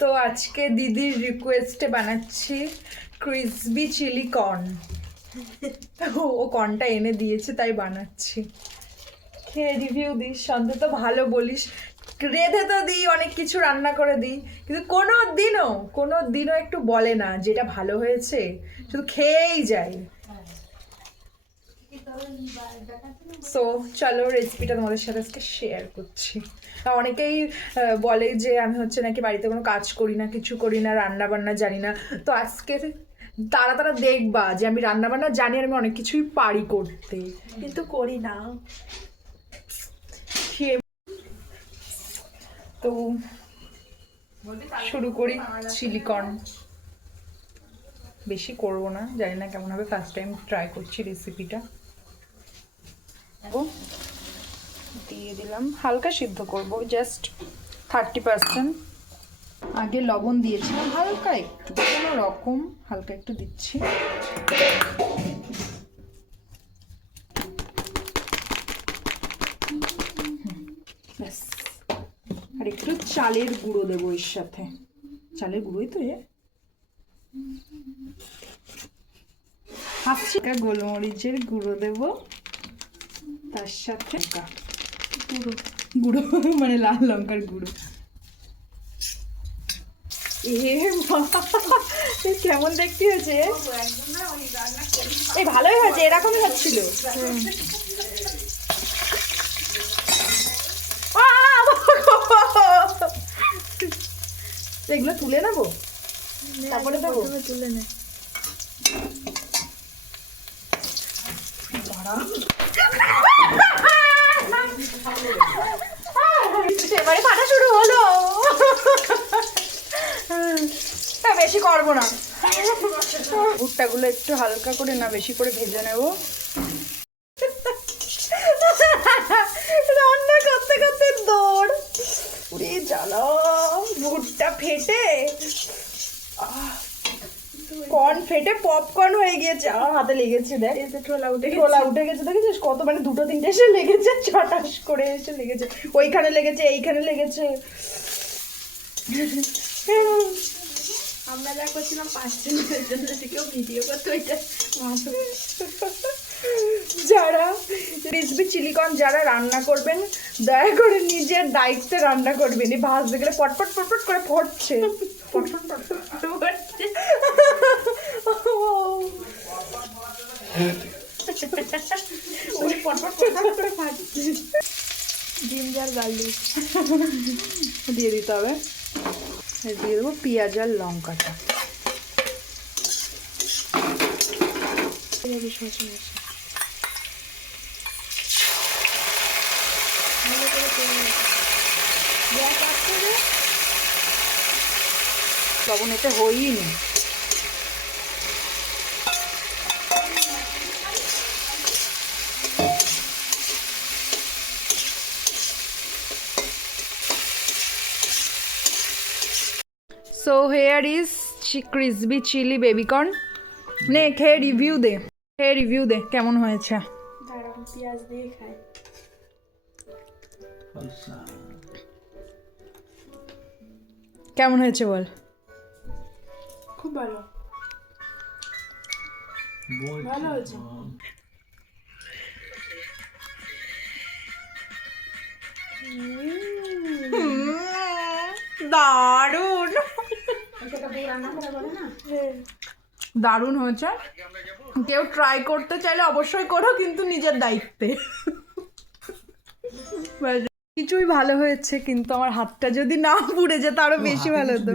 তো আজকে দিদির রিকোয়েস্টে বানাচ্ছি ক্রিসপি চিলি কর্ন। ও কর্নটা এনে দিয়েছে তাই বানাচ্ছি। খেয়ে রিভিউ দিস, অন্তত ভালো বলিস। রেঁধে তো দিই, অনেক কিছু রান্না করে দিই, কিন্তু কোনো দিনও একটু বলে না যেটা ভালো হয়েছে, শুধু খেয়েই যায়। সো চলো রেসিপিটা তোমাদের সাথে আজকে শেয়ার করছি। অনেকেই বলে যে আমি হচ্ছে নাকি বাড়িতে কোনো কাজ করি না, কিছু করি না, রান্না বান্না জানি না। তো আজকে তারা দেখবা যে আমি রান্না বান্না জানি, আর আমি অনেক কিছুই পারি করতে, কিন্তু করি না। তো শুরু করি চিলি কর্ন। বেশি করবো না, জানি না কেমন হবে, ফার্স্ট টাইম ট্রাই করছি রেসিপিটা। দিয়ে দিলাম, হালকা সিদ্ধ করব, জাস্ট 30%। আগে লবণ দিয়েছিলাম হালকা একটু, কোনো রকম হালকা একটু দিচ্ছি। ব্যাস, আর একটু চালের গুঁড়ো দেবো এর সাথে। চালের গুঁড়োই তো হাসছি। গোলমরিচের গুঁড়ো দেবো তার সাথে, গুঁড়ো মানে লাল লঙ্কার গুঁড়ো। কেমন দেখতে হয়েছে? এই ভালোই হয়েছে, এরকমই হচ্ছিল। এগুলো তুলে নেবো, তারপরে দেবো। তুলে নে। এবারে ফাটা শুরু হলো। বেশি করবো না, ভুট্টাগুলো একটু হালকা করে না বেশি করে ভেজে নেব। রান্না করতে করতে দৌড়, উড়ে জ্বালা, ভুট্টা ফেটে কর্ন ফেটে পপকর্ন হয়ে গিয়েছে। আমার হাতে লেগেছে, দেখ ঠোলা উঠে গেছে, দেখেছিস কত, মানে 2-3টে এসে লেগেছে, ছটাস করে এসে লেগেছে, ওইখানে লেগেছে, এইখানে লেগেছে। আমরা যা করছিলাম 5 জনের জন্য, কেউ ভিডিও করতে, ওইটা যারা ক্রিসপি চিলি কর্ন যারা রান্না করবেন, দয়া করে নিজের দায়িত্বে রান্না করবেন। এই ভাজ দেখলে পটপট পটপট করে ফটছে, পটপট পটপট ফটছে। জিঞ্জার গার্লিক দিয়ে দিতে হবে। দিয়ে দেবো পেঁয়াজ আর লঙ্কাটা। লবণ এতে হয়নি। So here is crispy chili baby corn. নে খেয়ে রিভিউ দে কেমন হয়েছে। দাঁড়ান পেঁয়াজ দিয়ে খাই। কেমন হয়েছে বল। খুব ভালো, ভালো হয়েছে। দারুণ দারুণ হয়েছে। কেউ ট্রাই করতে চাইলে অবশ্যই করো, কিন্তু নিজের দায়িত্বে। কিছুই ভালো হয়েছে, কিন্তু আমার হাতটা যদি না পুড়ে যেত আরো বেশি ভালো হতো।